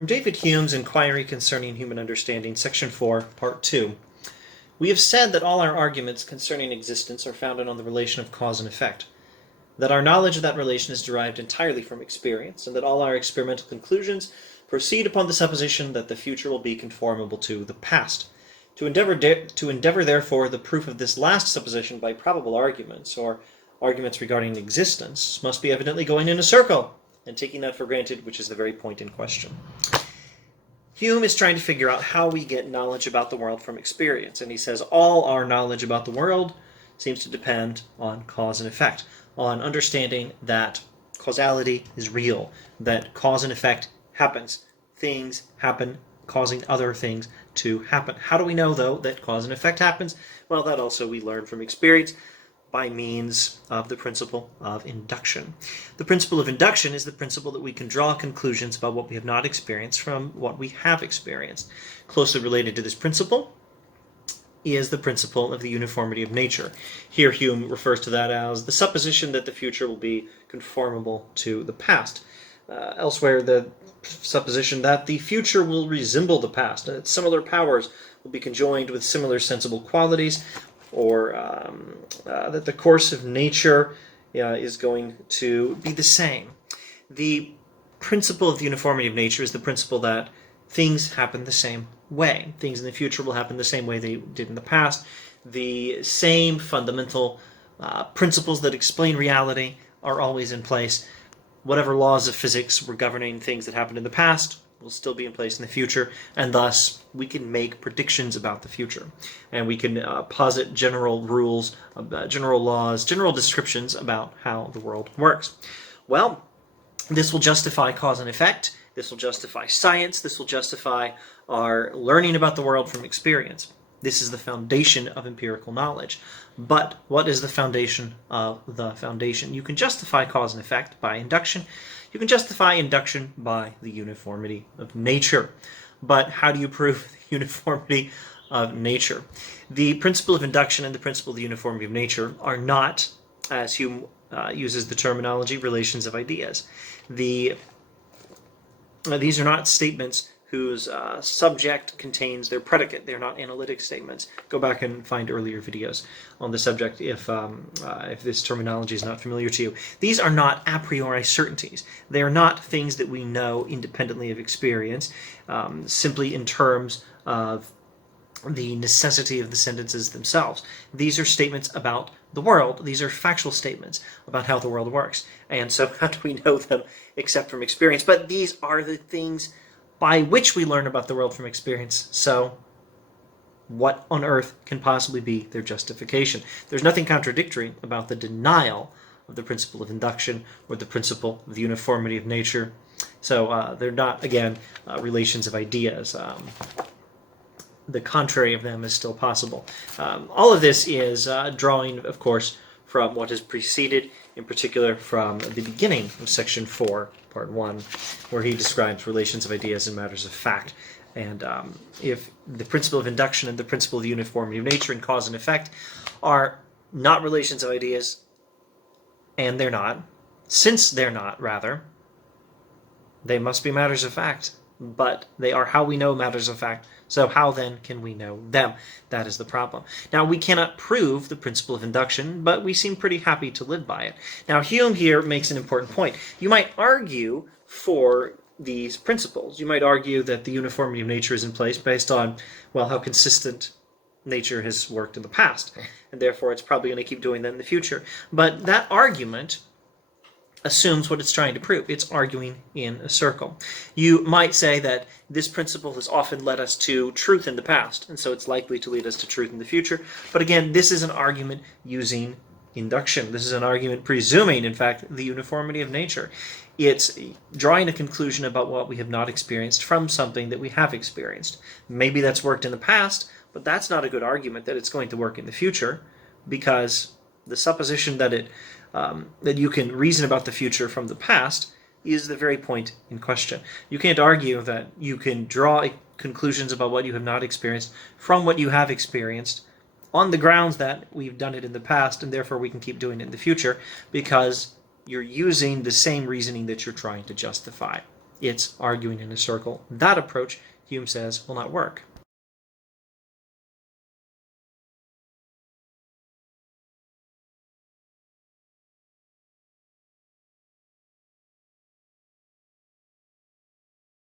From David Hume's Enquiry Concerning Human Understanding, Section 4, Part 2. We have said that all our arguments concerning existence are founded on the relation of cause and effect, that our knowledge of that relation is derived entirely from experience, and that all our experimental conclusions proceed upon the supposition that the future will be conformable to the past. To endeavor, therefore, the proof of this last supposition by probable arguments, or arguments regarding existence, must be evidently going in a circle, and taking that for granted, which is the very point in question. Hume is trying to figure out how we get knowledge about the world from experience, and he says all our knowledge about the world seems to depend on cause and effect, on understanding that causality is real, that cause and effect happens. Things happen causing other things to happen. How do we know, though, that cause and effect happens? Well, that also we learn from experience by means of the principle of induction. The principle of induction is the principle that we can draw conclusions about what we have not experienced from what we have experienced. Closely related to this principle is the principle of the uniformity of nature. Here Hume refers to that as the supposition that the future will be conformable to the past. Elsewhere, the supposition that the future will resemble the past, and that similar powers will be conjoined with similar sensible qualities, or that the course of nature is going to be the same. The principle of the uniformity of nature is the principle that things happen the same way. Things in the future will happen the same way they did in the past. The same fundamental principles that explain reality are always in place. Whatever laws of physics were governing things that happened in the past will still be in place in the future, and thus we can make predictions about the future. And we can posit general rules, general laws, general descriptions about how the world works. Well, this will justify cause and effect. This will justify science. This will justify our learning about the world from experience. This is the foundation of empirical knowledge. But what is the foundation of the foundation? You can justify cause and effect by induction. You can justify induction by the uniformity of nature. But how do you prove the uniformity of nature? The principle of induction and the principle of the uniformity of nature are not, as Hume uses the terminology, relations of ideas. These are not statements whose subject contains their predicate. They're not analytic statements. Go back and find earlier videos on the subject if this terminology is not familiar to you. These are not a priori certainties. They are not things that we know independently of experience, simply in terms of the necessity of the sentences themselves. These are statements about the world. These are factual statements about how the world works. And so how do we know them except from experience? But these are the things by which we learn about the world from experience. So what on earth can possibly be their justification? There's nothing contradictory about the denial of the principle of induction or the principle of the uniformity of nature. So they're not, again, relations of ideas. The contrary of them is still possible. All of this is drawing, of course, from what has preceded, in particular from the beginning of Section 4, Part 1, where he describes relations of ideas and matters of fact. And if the principle of induction and the principle of the uniformity of nature and cause and effect are not relations of ideas, and they're not, since they're not, rather, they must be matters of fact. But they are how we know matters of fact. So how then can we know them? That is the problem. Now, we cannot prove the principle of induction, but we seem pretty happy to live by it. Now, Hume here makes an important point. You might argue for these principles. You might argue that the uniformity of nature is in place based on, well, how consistent nature has worked in the past, and therefore it's probably going to keep doing that in the future. But that argument assumes what it's trying to prove. It's arguing in a circle. You might say that this principle has often led us to truth in the past, and so it's likely to lead us to truth in the future. But again, this is an argument using induction. This is an argument presuming, in fact, the uniformity of nature. It's drawing a conclusion about what we have not experienced from something that we have experienced. Maybe that's worked in the past, but that's not a good argument that it's going to work in the future, because the supposition that that you can reason about the future from the past is the very point in question. You can't argue that you can draw conclusions about what you have not experienced from what you have experienced on the grounds that we've done it in the past and therefore we can keep doing it in the future, because you're using the same reasoning that you're trying to justify. it's arguing in a circle. That approach, Hume says, will not work.